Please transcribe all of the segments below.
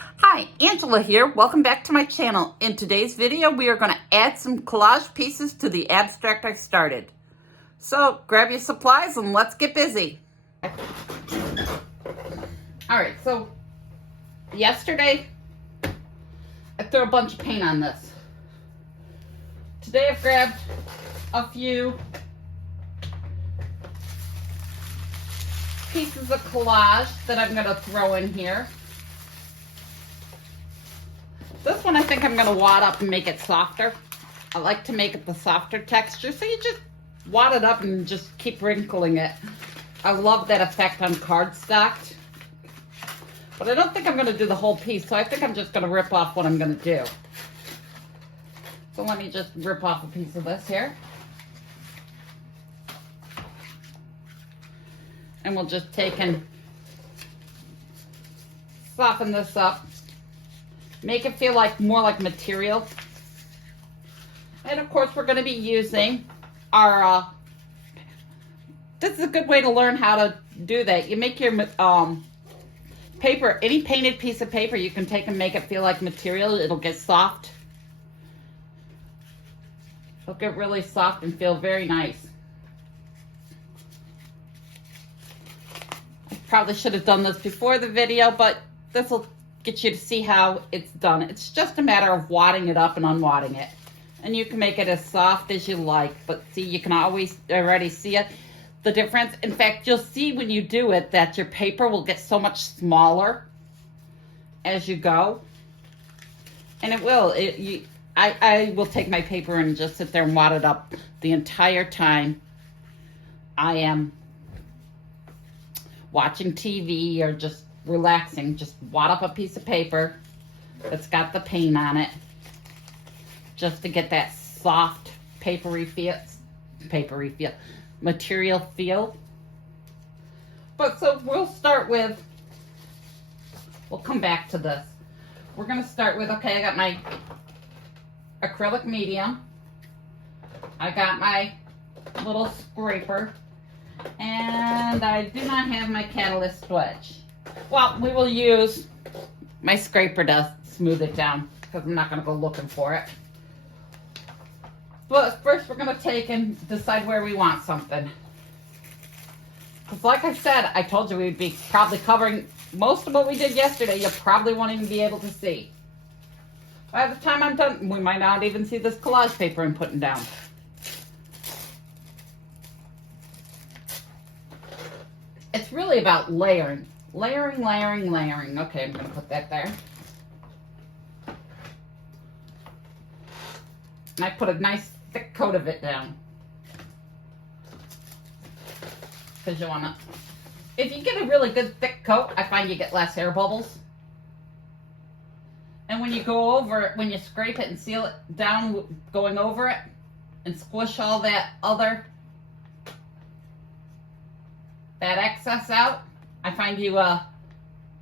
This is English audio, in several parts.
Hi, Angela here. Welcome back to my channel. In today's video, we are going to add some collage pieces to the abstract I started. So grab your supplies and let's get busy. All right, so yesterday I threw a bunch of paint on this. Today I've grabbed a few pieces of collage that I'm going to throw in here. This one I think I'm going to wad up and make it softer. I like to make it the softer texture, so you just wad it up and just keep wrinkling it. I love that effect on cardstock. But I don't think I'm going to do the whole piece, so I think I'm just going to rip off what I'm going to do. So let me just rip off a piece of this here. And we'll just take and soften this up. Make it feel like more like material. And of course we're going to be using our, this is a good way to learn how to do that. You make your paper, any painted piece of paper, you can take and make it feel like material. It'll get soft. It'll get really soft and feel very nice. I probably should have done this before the video, but this will get you to see how it's done. It's just a matter of wadding it up and unwadding it. And you can make it as soft as you like, but see, you can always already see it, the difference. In fact, you'll see when you do it that your paper will get so much smaller as you go. And it will. I will take my paper and just sit there and wad it up the entire time I am watching TV or just relaxing. Just wad up a piece of paper that's got the paint on it just to get that soft material feel. But so we'll start with, we'll come back to this. We're going to start with, okay, I got my acrylic medium. I got my little scraper. And I do not have my catalyst wedge. Well, we will use my scraper to smooth it down because I'm not going to go looking for it. But first we're going to take and decide where we want something. Because like I said, I told you we'd be probably covering most of what we did yesterday. You probably won't even be able to see. By the time I'm done, we might not even see this collage paper I'm putting down. It's really about layering. Layering, layering, layering. Okay, I'm going to put that there. And I put a nice thick coat of it down. Because you want to... If you get a really good thick coat, I find you get less air bubbles. And when you go over it, when you scrape it and seal it down, going over it, and squish all that excess out, I find you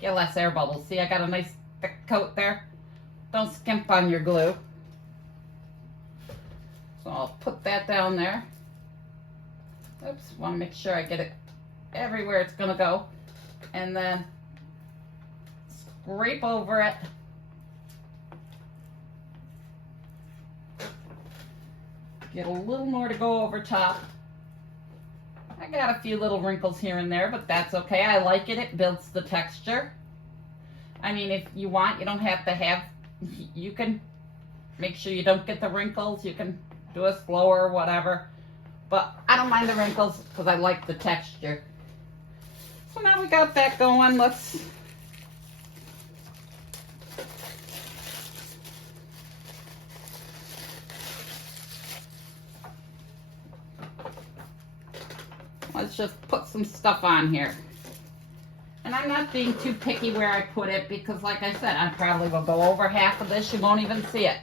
get less air bubbles. See, I got a nice thick coat there. Don't skimp on your glue. So I'll put that down there. Oops, want to make sure I get it everywhere it's going to go. And then scrape over it. Get a little more to go over top. I got a few little wrinkles here and there, but that's okay. I like it. It builds the texture. I mean, if you want, you don't have to have, you can make sure you don't get the wrinkles. You can do it slower or whatever. But I don't mind the wrinkles because I like the texture. So now we got that going. Let's just put some stuff on here. And I'm not being too picky where I put it because like I said, I probably will go over half of this. You won't even see it.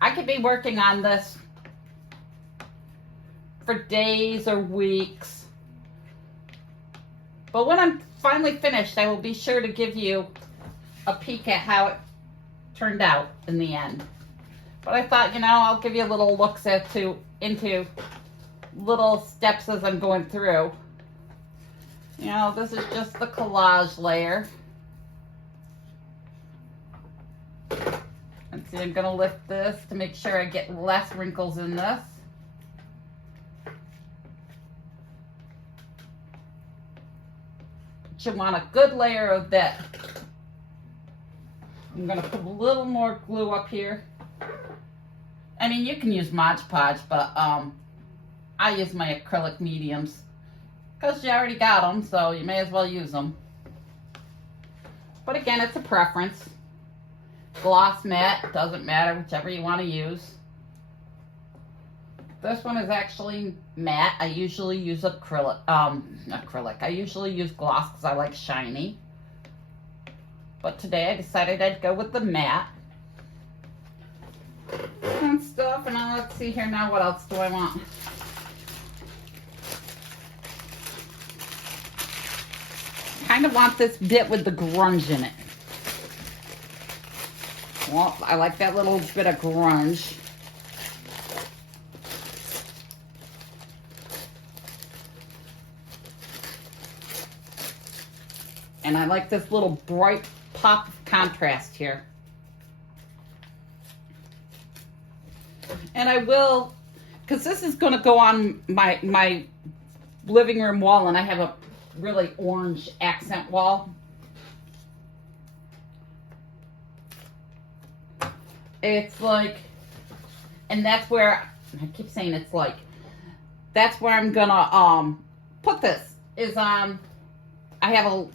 I could be working on this for days or weeks. But when I'm finally finished, I will be sure to give you a peek at how it turned out in the end. But I thought, you know, I'll give you a little looks into little steps as I'm going through. You know, this is just the collage layer. See, I'm gonna lift this to make sure I get less wrinkles in this. But you want a good layer of that. I'm gonna put a little more glue up here. I mean, you can use Mod Podge, but I use my acrylic mediums because you already got them, so you may as well use them. But again, it's a preference. Gloss matte, doesn't matter, whichever you want to use. This one is actually matte. I usually use acrylic. I usually use gloss because I like shiny. But today I decided I'd go with the matte and stuff. And now let's see here now, what else do I want? Kind of want this bit with the grunge in it. Well, I like that little bit of grunge. And I like this little bright pop of contrast here. And I will, because this is going to go on my living room wall, and I have a really orange accent wall. It's like, and that's where, I keep saying it's like, that's where I'm gonna put this, is I have a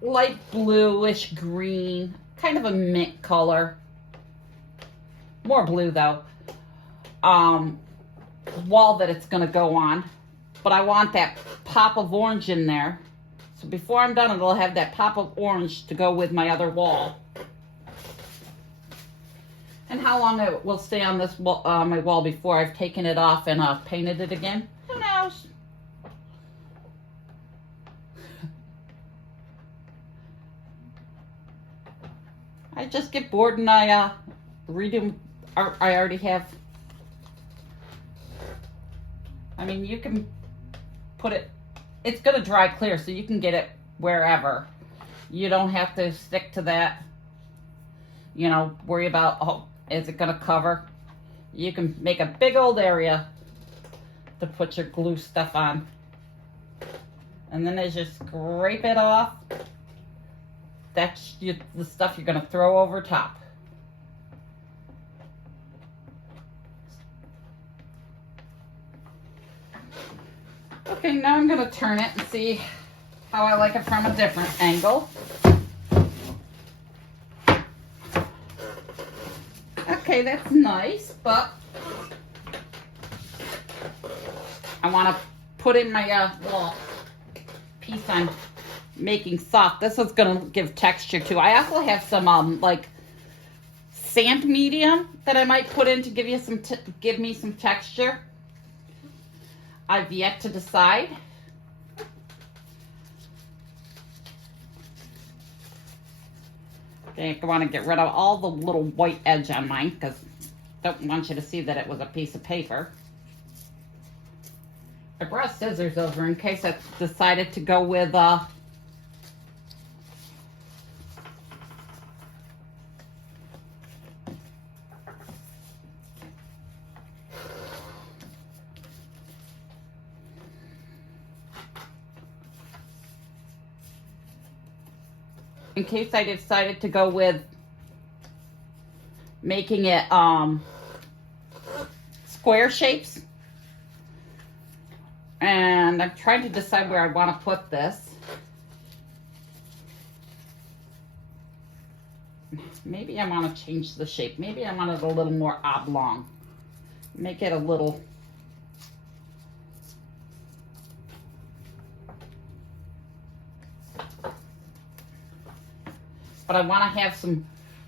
light bluish green, kind of a mint color, more blue though, wall that it's gonna go on. But I want that pop of orange in there. So before I'm done, it'll have that pop of orange to go with my other wall. And how long it will stay on this wall, my wall before I've taken it off and painted it again? Who knows? I just get bored and I redo. I already have. I mean, you can put it. It's gonna dry clear, so you can get it wherever. You don't have to stick to that. You know, worry about, oh, is it gonna cover? You can make a big old area to put your glue stuff on. And then as you scrape it off, that's the stuff you're gonna throw over top. Okay, now I'm gonna turn it and see how I like it from a different angle. Okay, that's nice, but I want to put in my little piece I'm making soft. This is going to give texture too. I also have some like sand medium that I might put in to give you give me some texture. I've yet to decide. Okay, I want to get rid of all the little white edge on mine because I don't want you to see that it was a piece of paper. I brought scissors over in case I decided to go with in case I decided to go with making it square shapes. And I'm trying to decide where I want to put this. Maybe I want to change the shape. Maybe I want it a little more oblong. Make it a little... But I want to have some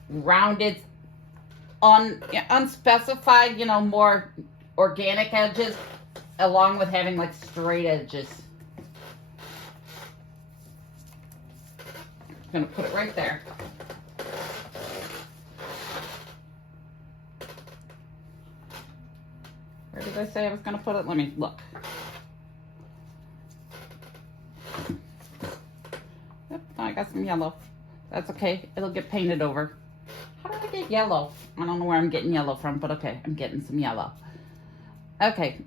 rounded, unspecified, you know, more organic edges, along with having like straight edges. I'm gonna put it right there. Where did I say I was gonna put it? Let me look. Yep, I got some yellow. That's okay, it'll get painted over. How did I get yellow? I don't know where I'm getting yellow from, but okay, I'm getting some yellow. Okay.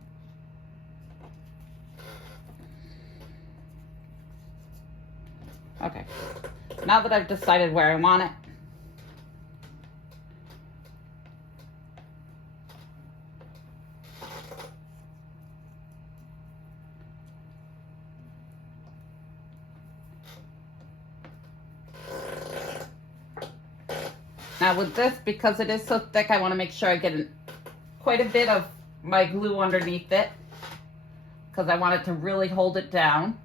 Okay. Now that I've decided where I want it, now with this, because it is so thick, I want to make sure I get quite a bit of my glue underneath it, because I want it to really hold it down.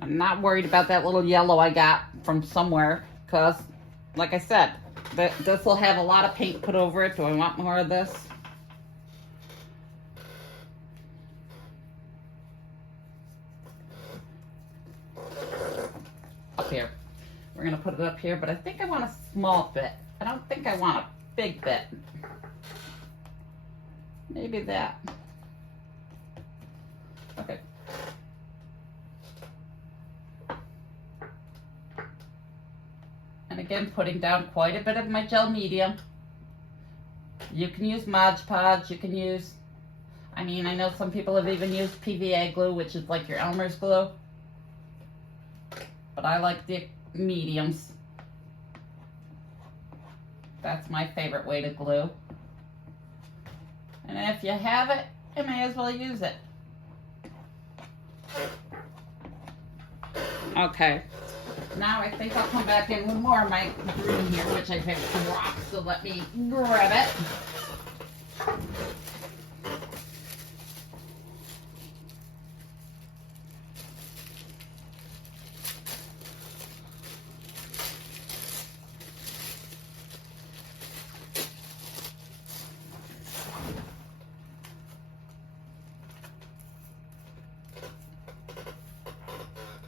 I'm not worried about that little yellow I got from somewhere, because, like I said, this will have a lot of paint put over it. Do I want more of this? Up here. We're going to put it up here, but I think I want a small bit. I don't think I want a big bit. Maybe that. Okay. And again, putting down quite a bit of my gel medium. You can use Mod Podge, you can use, I know some people have even used PVA glue, which is like your Elmer's glue. But I like the mediums. That's my favorite way to glue. And if you have it, you may as well use it. Okay. Now I think I'll come back in with more of my green here, which I picked some rocks, so let me grab it.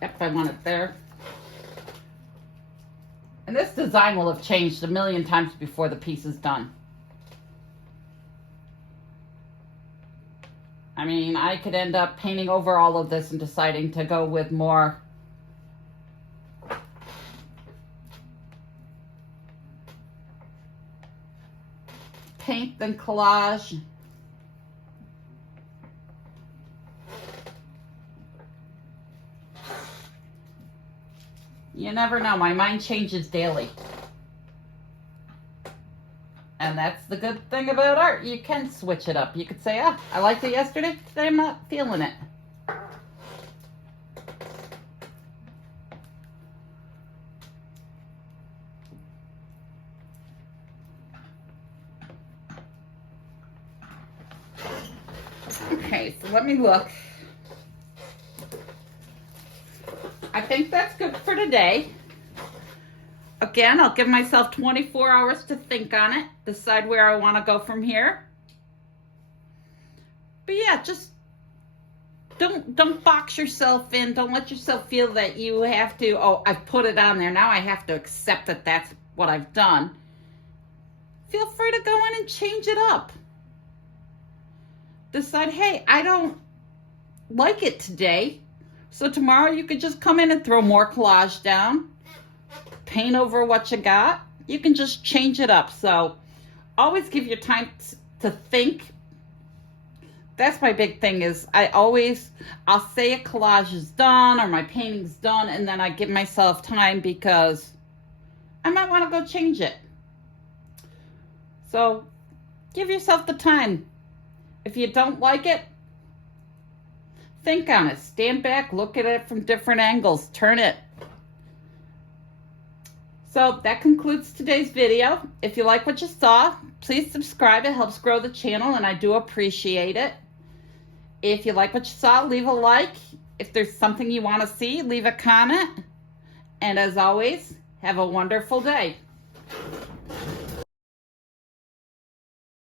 Yep, I want it there. And this design will have changed a million times before the piece is done. I could end up painting over all of this and deciding to go with more paint than collage. You never know. My mind changes daily. And that's the good thing about art. You can switch it up. You could say, I liked it yesterday. Today I'm not feeling it. Okay, so let me look. I think that's good for today. Again, I'll give myself 24 hours to think on it, decide where I want to go from here. But yeah, just don't box yourself in. Don't let yourself feel that you have to, I've put it on there. Now I have to accept that that's what I've done. Feel free to go in and change it up. Decide, hey, I don't like it today. So tomorrow you could just come in and throw more collage down, paint over what you got. You can just change it up. So always give your time to think. That's my big thing is I'll say a collage is done or my painting's done, and then I give myself time because I might want to go change it. So give yourself the time. If you don't like it, think on it. Stand back, look at it from different angles, turn it. So that concludes today's video. If you like what you saw, please subscribe. It helps grow the channel and I do appreciate it. If you like what you saw, leave a like. If there's something you want to see, leave a comment. And as always, have a wonderful day.